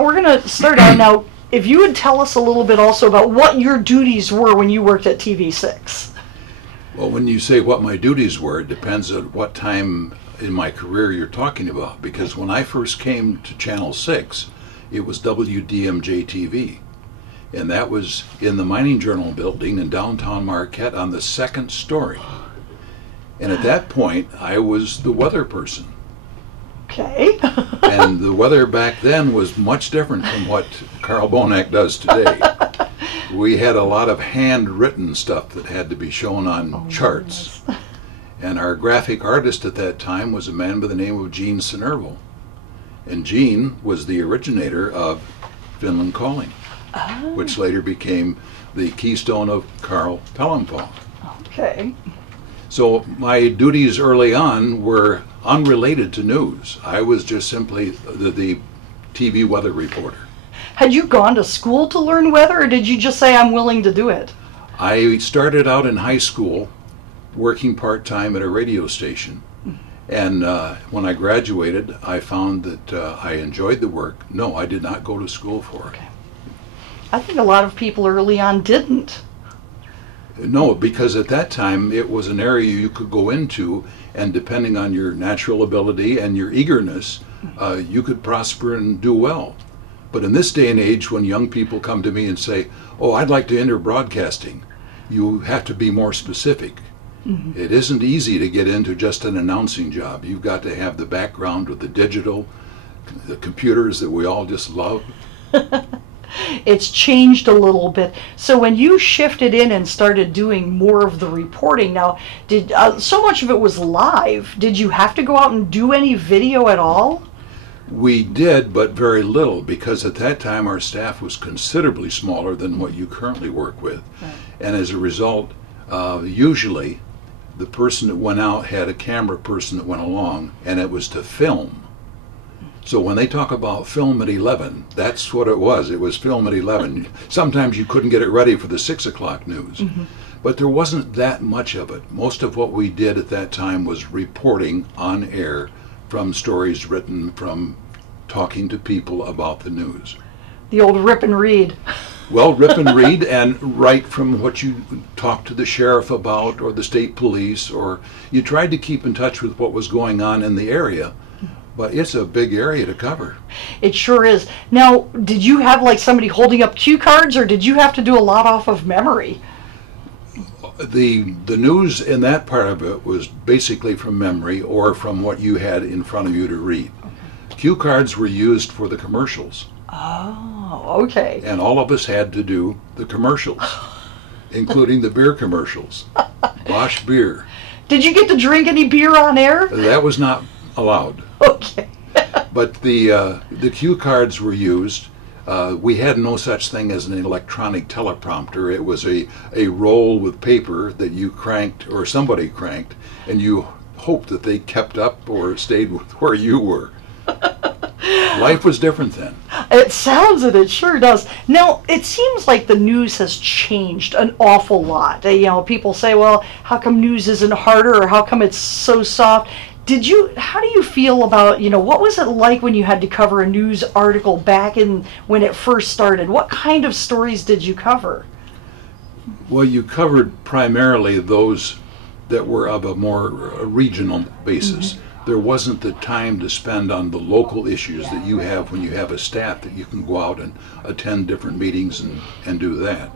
we're gonna start out now. If you would tell us a little bit also about what your duties were when you worked at TV6. Well, when you say what my duties were, it depends on what time in my career you're talking about. Because when I first came to Channel 6, it was WDMJ TV. And that was in the Mining Journal building in downtown Marquette on the second story. And at that point, I was the weather person. Okay. And the weather back then was much different from what Carl Bonack does today. We had a lot of handwritten stuff that had to be shown on charts. Goodness. And our graphic artist at that time was a man by the name of Gene Sinervo. And Gene was the originator of Finland Calling, which later became the keystone of Carl Pellenfall. Okay. So my duties early on were unrelated to news. I was just simply the TV weather reporter. Had you gone to school to learn weather, or did you just say, I'm willing to do it? I started out in high school working part-time at a radio station. And when I graduated, I found that I enjoyed the work. No, I did not go to school for it. Okay. I think a lot of people early on didn't. No, because at that time it was an area you could go into, and depending on your natural ability and your eagerness, you could prosper and do well. But in this day and age, when young people come to me and say, oh, I'd like to enter broadcasting, you have to be more specific. Mm-hmm. It isn't easy to get into just an announcing job. You've got to have the background with the digital, the computers that we all just love. It's changed a little bit. So when you shifted in and started doing more of the reporting, now, did so much of it was live. Did you have to go out and do any video at all? We did, but very little, because at that time our staff was considerably smaller than what you currently work with. Right. And as a result, usually the person that went out had a camera person that went along, and it was to film. So when they talk about film at 11, that's what it was. It was film at 11. Sometimes you couldn't get it ready for the 6 o'clock news. Mm-hmm. But there wasn't that much of it. Most of what we did at that time was reporting on air from stories written, from talking to people about the news. The old rip and read. Well, rip and read, and write from what you talked to the sheriff about, or the state police, or you tried to keep in touch with what was going on in the area. But it's a big area to cover. It sure is. Now, did you have like somebody holding up cue cards, or did you have to do a lot off of memory? The news in that part of it was basically from memory or from what you had in front of you to read. Okay. Cue cards were used for the commercials. Oh, okay. And all of us had to do the commercials, including the beer commercials. Bosch beer. Did you get to drink any beer on air? That was not allowed. Okay. But the cue cards were used. We had no such thing as an electronic teleprompter. It was a roll with paper that you cranked, or somebody cranked, and you hoped that they kept up or stayed where you were. Life was different then. It sounds it sure does. Now, it seems like the news has changed an awful lot. You know, people say, well, how come news isn't harder, or how come it's so soft? How do you feel about, what was it like when you had to cover a news article back in when it first started? What kind of stories did you cover? Well, you covered primarily those that were of a more regional basis. Mm-hmm. There wasn't the time to spend on the local issues that you have when you have a staff that you can go out and attend different meetings and do that.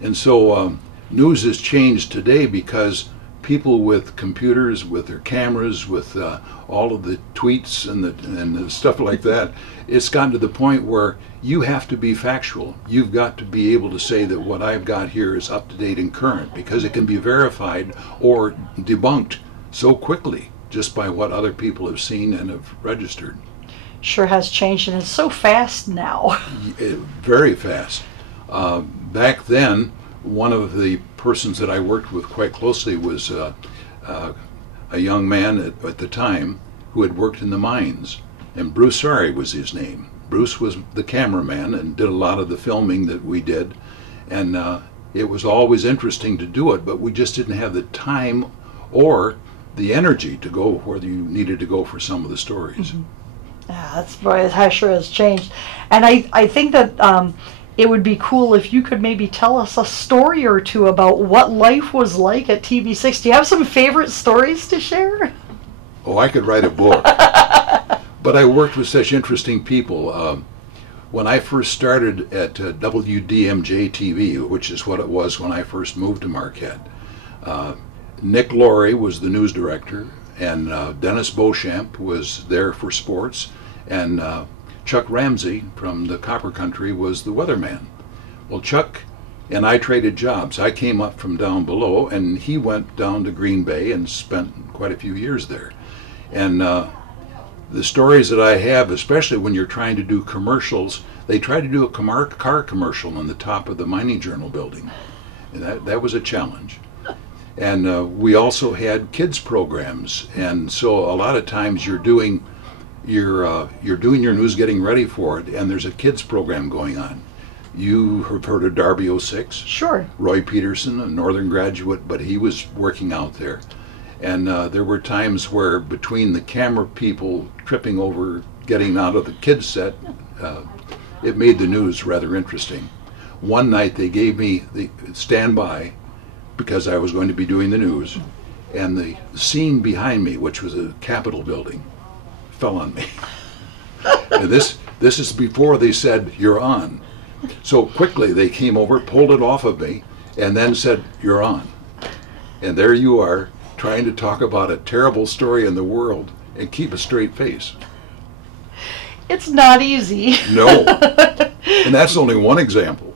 And so news has changed today because people with computers, with their cameras, with all of the tweets and the stuff like that, it's gotten to the point where you have to be factual. You've got to be able to say that what I've got here is up to date and current, because it can be verified or debunked so quickly just by what other people have seen and have registered. Sure has changed, and it's so fast now. Very fast. Back then, one of the persons that I worked with quite closely was a young man at the time who had worked in the mines, and Bruce Sorry was his name. Bruce was the cameraman and did a lot of the filming that we did, and it was always interesting to do it, but we just didn't have the time or the energy to go where you needed to go for some of the stories. Mm-hmm. Yeah, that's right. It sure has changed. And I think that it would be cool if you could maybe tell us a story or two about what life was like at TV6. Do you have some favorite stories to share? Oh, I could write a book. But I worked with such interesting people. When I first started at WDMJ TV, which is what it was when I first moved to Marquette, Nick Laurie was the news director, and Dennis Beauchamp was there for sports, and Chuck Ramsey from the Copper Country was the weatherman. Well, Chuck and I traded jobs. I came up from down below, and he went down to Green Bay and spent quite a few years there. And the stories that I have, especially when you're trying to do commercials, they tried to do a car commercial on the top of the Mining Journal building, and that was a challenge. And we also had kids programs, and so a lot of times you're doing your news, getting ready for it, and there's a kids program going on. You have heard of Darby 06? Sure. Roy Peterson, a Northern graduate, but he was working out there. And there were times where between the camera people tripping over getting out of the kids set, it made the news rather interesting. One night they gave me the standby because I was going to be doing the news, and the scene behind me, which was a Capitol building, fell on me. And this is before they said, "You're on." So quickly they came over, pulled it off of me, and then said, "You're on." And there you are, trying to talk about a terrible story in the world and keep a straight face. It's not easy. No. And that's only one example.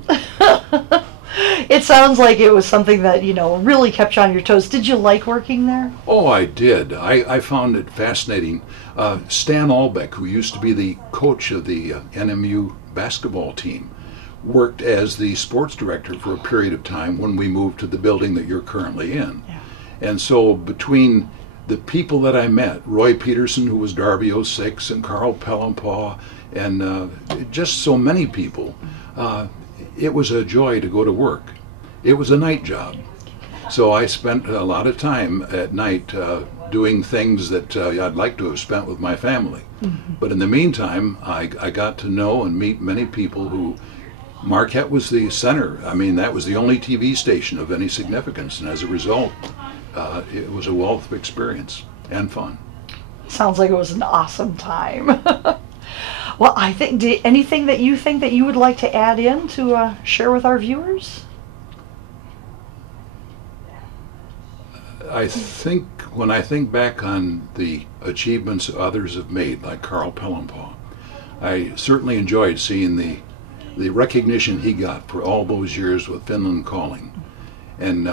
It sounds like it was something that, really kept you on your toes. Did you like working there? Oh, I did. I found it fascinating. Stan Albeck, who used to be the coach of the NMU basketball team, worked as the sports director for a period of time when we moved to the building that you're currently in. Yeah. And so between the people that I met, Roy Peterson, who was Darby 06, and Carl Pellempaugh, and just so many people, it was a joy to go to work. It was a night job. So I spent a lot of time at night doing things that I'd like to have spent with my family. Mm-hmm. But in the meantime, I got to know and meet many people who, Marquette was the center. I mean, that was the only TV station of any significance, and as a result, it was a wealth of experience and fun. Sounds like it was an awesome time. Well, I think, anything that you think that you would like to add in to share with our viewers? I think when I think back on the achievements others have made, like Carl Pellempaugh, I certainly enjoyed seeing the recognition he got for all those years with Finland Calling. And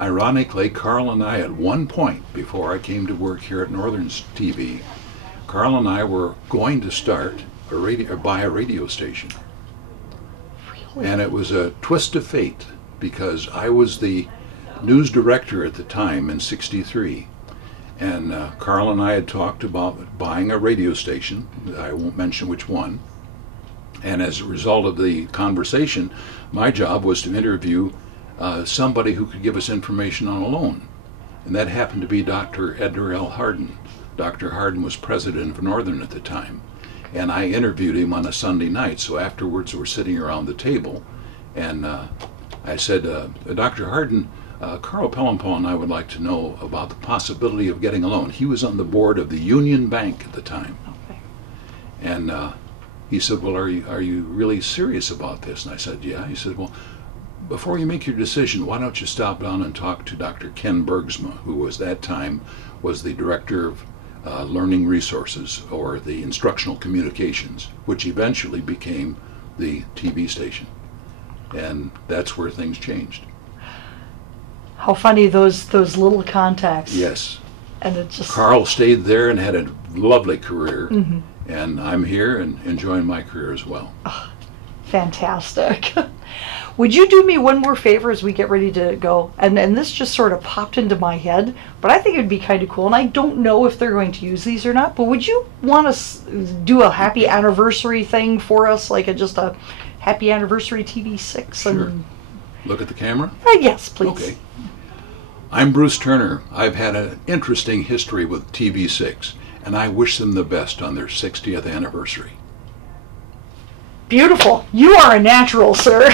ironically, Carl and I, at one point before I came to work here at Northern TV, Carl and I were going to start buy a radio station. Really? And it was a twist of fate because I was the news director at the time in '63, and Carl and I had talked about buying a radio station. I won't mention which one. And as a result of the conversation, my job was to interview somebody who could give us information on a loan. And that happened to be Dr. Edgar L. Hardin. Dr. Hardin was president of Northern at the time. And I interviewed him on a Sunday night. So afterwards we're sitting around the table, and I said, Dr. Hardin, Carl Pellempaugh and I would like to know about the possibility of getting a loan. He was on the board of the Union Bank at the time. Okay. And he said, well, are you really serious about this? And I said, yeah. He said, well, before you make your decision, why don't you stop down and talk to Dr. Ken Bergsma, who was that time was the director of learning resources, or the instructional communications, which eventually became the TV station. And that's where things changed. How funny those little contacts. Yes. And it just... Carl stayed there and had a lovely career. Mm-hmm. And I'm here and enjoying my career as well. Oh, fantastic. Would you do me one more favor as we get ready to go? And this just sort of popped into my head, but I think it'd be kind of cool. And I don't know if they're going to use these or not, but would you want to do a happy anniversary thing for us, like just a happy anniversary TV6? Sure. And... Look at the camera? Yes, please. Okay. I'm Bruce Turner. I've had an interesting history with TV6, and I wish them the best on their 60th anniversary. Beautiful. You are a natural, sir.